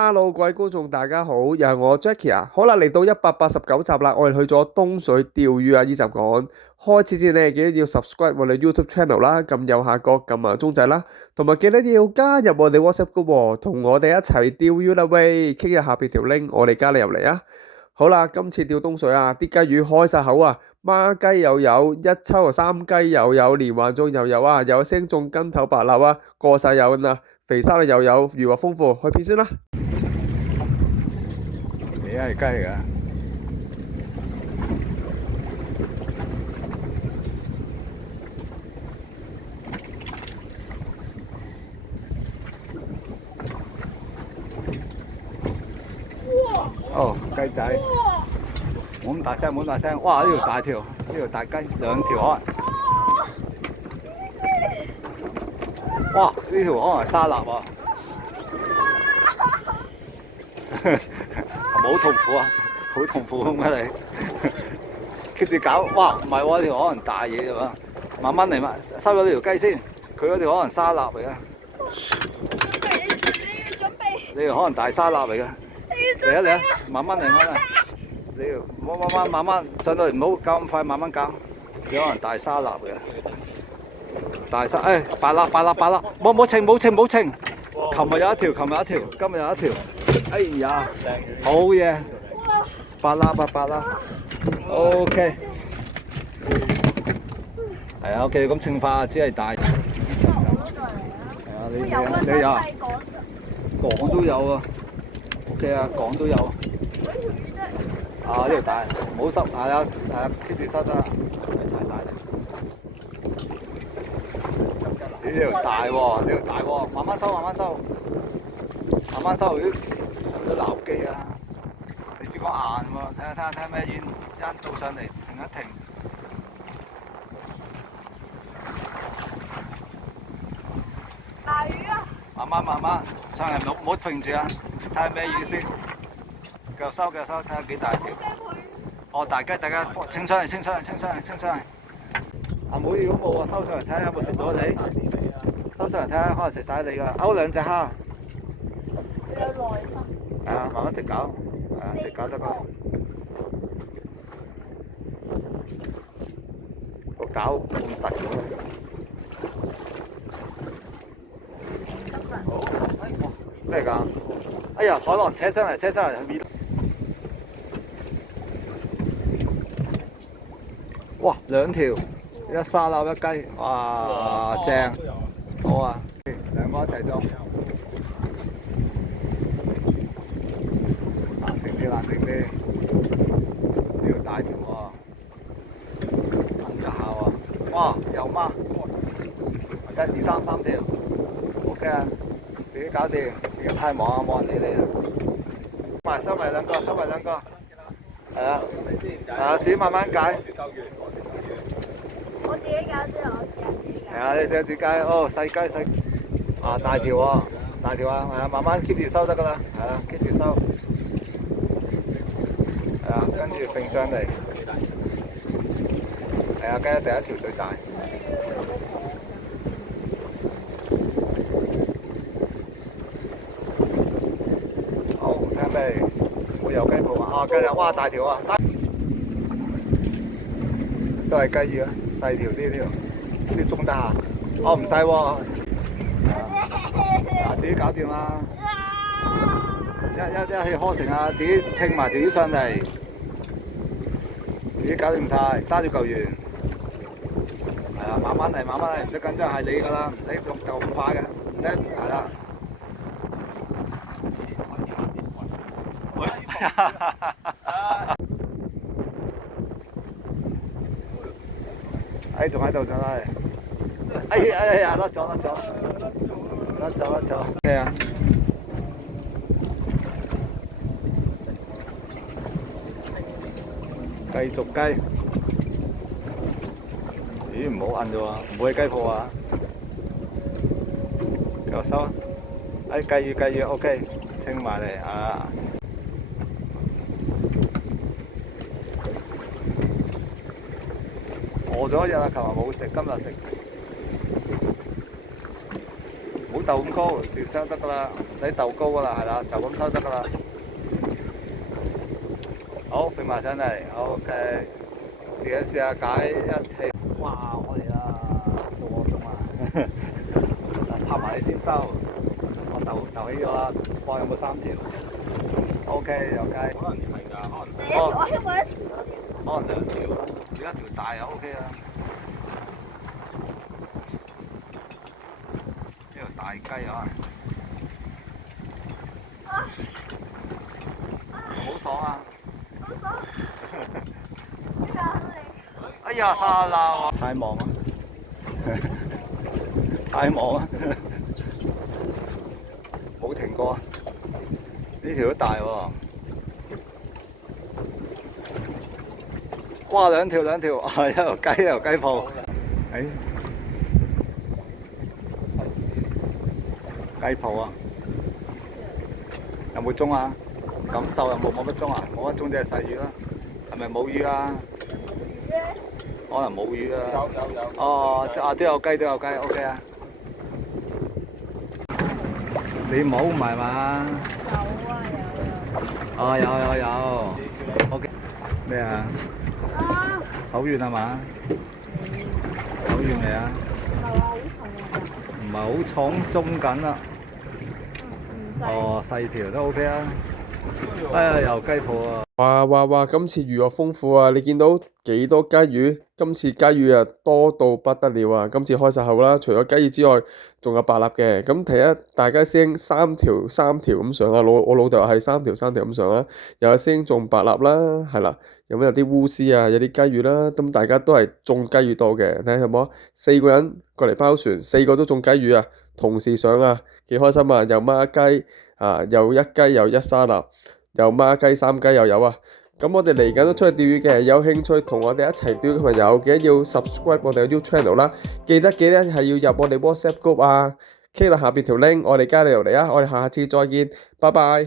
Hello，各位觀眾大家好，又係我 Jackie 啊。好啦，嚟到189集啦，我哋去咗東水釣魚啊。呢集講開始之前咧，記得要 subscribe 我哋 YouTube channel 啦，撳右下角撳埋鐘仔啦，同埋記得要加入我哋 WhatsApp group 喎，同我哋一齊釣魚啦喂！click 下邊條 link，我哋加你入嚟啊。好啦，今次釣東水啊，啲雞魚開晒口啊，孖雞又有，一抽啊三雞又有，連環中又有啊，有聲中跟頭白蠟啊，過晒癮啊，肥沙律又有，魚獲豐富，去片先啦。你係雞嚟㗎？哦，雞仔，冇咁大聲，冇咁大聲！哇，呢條大條，呢條大雞，兩條可能。哇，呢條可能係沙臘啊！係咪好痛苦啊？好痛苦咁啊你 keep 住搞，哇唔係喎，條可能大嘢啫嘛，慢慢嚟嘛，收咗呢條雞先，佢嗰條可能沙臘嚟嘅，你條可能大沙臘嚟嘅，嚟啊嚟啊，慢慢嚟慢慢嚟，你條慢慢上到嚟，唔好搞咁快，慢慢搞，你可能大沙臘嚟嘅，大沙白蠟，冇稱，琴日有一條，今日有一條。哎呀，好嘢，白蠟 ，OK， 係啊 ，OK， 咁稱化只係大，係啊，你有啊，港都有啊 ，OK 啊，港都有，啊呢條大，唔好收，係啊，keep 住收得，太大啦，呢條大喎，慢慢收，都撈機啊！你知講硬喎，睇下咩煙，一到上嚟停一停。大魚啊！慢慢，上嚟唔好揈住啊！睇下咩魚先。繼續收，睇下幾大條。哦，大雞，清上嚟。啊，唔好要咁冇啊，收上嚟睇下有冇食到你。收上嚟睇下，可能食晒你㗎。勾兩隻蝦。有耐心。係啊，慢慢直搞，直搞得㗎。個搞咁實嘅。咩㗎？哎呀，海浪扯上嚟，哇，兩條，一沙撈一雞，哇，正，好啊，兩個一齊裝。冷靜啲，呢條大條喎，等一下喎，哇，有嗎？一二三條 ，OK 啊，自己搞掂，而家太忙啊，冇人理你啦。收埋兩個，係啊，自己慢慢解。我自己搞啫，我試下自己搞。係啊，你試下自己解，哦，細雞，啊，大條啊，係啊，慢慢 keep 住收得㗎啦，係啊 ，keep 住收。係啊，跟住揈上嚟。係啊，雞第一條最大。好，聽未？會有雞泡啊！雞啊！哇，大條啊！都係雞魚啊，細條啲中得下。哦，唔細喎。啊，自己搞掂啦。一氣呵成啊！自己稱埋條魚上嚟。自己搞掂晒，揸住嚿魚，係啊，慢慢嚟，唔使緊張，係你㗎啦，唔使咁快嘅，唔使係啦。哎，仲喺度，哎呀，甩咗。咩啊？繼續雞，咦唔好摁啫喎，唔會雞泡啊！繼續收啊！哎雞魚 OK， 清埋嚟啊！餓咗一日啊，琴日冇食，今日食。唔好鬥咁高，就收得噶啦，唔使鬥高噶啦，係啦，就咁收得噶啦。好，揈埋上嚟 ，OK， 自己試下解一氣。哇，我嚟啦，到我中啦，拍埋你先收。我鬥起咗啦，哇，有冇3條 ？OK， 有雞。可能係㗎，可能。第一條我希望一條多啲。可能2條，如果一條大就 OK 啦。呢條大雞啊！好爽啊！好爽！呢個哎呀，沙拉太忙啊！太忙啊！冇停過啊！呢條都大喎。哇！兩條，一條雞泡。雞泡啊！有冇鐘啊？感受有冇乜鐘啊？冇乜鐘即係細魚啦。係咪冇魚啊？可能冇魚啊。有。哦，都有雞，OK 啊。你冇唔係嘛？有啊有。OK。咩啊？手軟係嘛？手軟未啊？唔係好重，中緊啦。哦，細條都 OK 啊。哎呀，又雞泡啊！哇！今次魚肉豐富啊！你見到幾多雞魚？今次雞魚啊多到不得了啊！今次開晒口啦，除咗雞翼之外，仲有白鱲嘅。咁睇下大家師兄三條咁上啊！我老豆係三條咁上啦。有師兄中白鱲啦，係啦。有啲烏絲啊，有啲雞魚啦。咁大家都係中雞魚多嘅。睇下有冇4個人過嚟包船，4個都中雞魚啊！同時上啊，幾開心啊！又孖雞啊，又一雞又一沙律。又孖雞3雞又有啊！咁我哋嚟緊都出去釣魚嘅，有興趣同我哋一齊釣嘅朋友，記得要 subscribe 我哋嘅 YouTube channel 啦，記得係要入我哋 WhatsApp group 啊，click 落下邊條 link，我哋加你入嚟啊！我哋下次再見，拜拜。